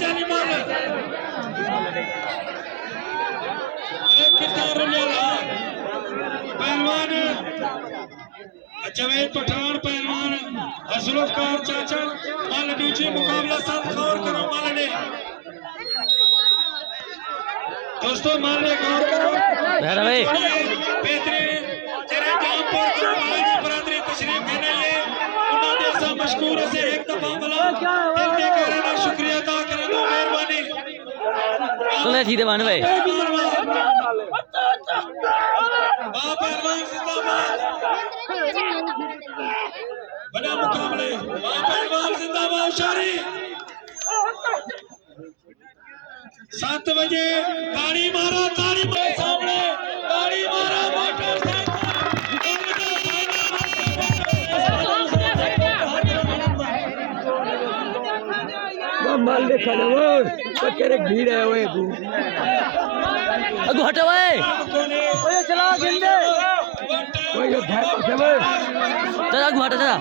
जानी माल पहलवान जवेद पठान पहलवान असलुफकार चाचा माल नीचे मुकाबला साथ गौर करो माल ने दोस्तों माल ने गौर करो बेहतरीन तेरे जामपुर कुर्बानी बरादरी तशरीफ देने लिए उन्होंने ऐसा मशकूर से एक दफा मिला दिल के कहने का शुक्रिया अदा करें दो मेहरबानी सुने थी देवान भाई पहलवान जिंदाबाद बड़ा मुकाबले पहलवान जिंदाबाद उशारी 7 बजे ताड़ी मारो सामने ताड़ी मारो माल देखा ना वो चक्कर भीड़ है वो अगु हटो भाई ओए चला गिंदे ओए ये भाई से वो चल अगु हटो चला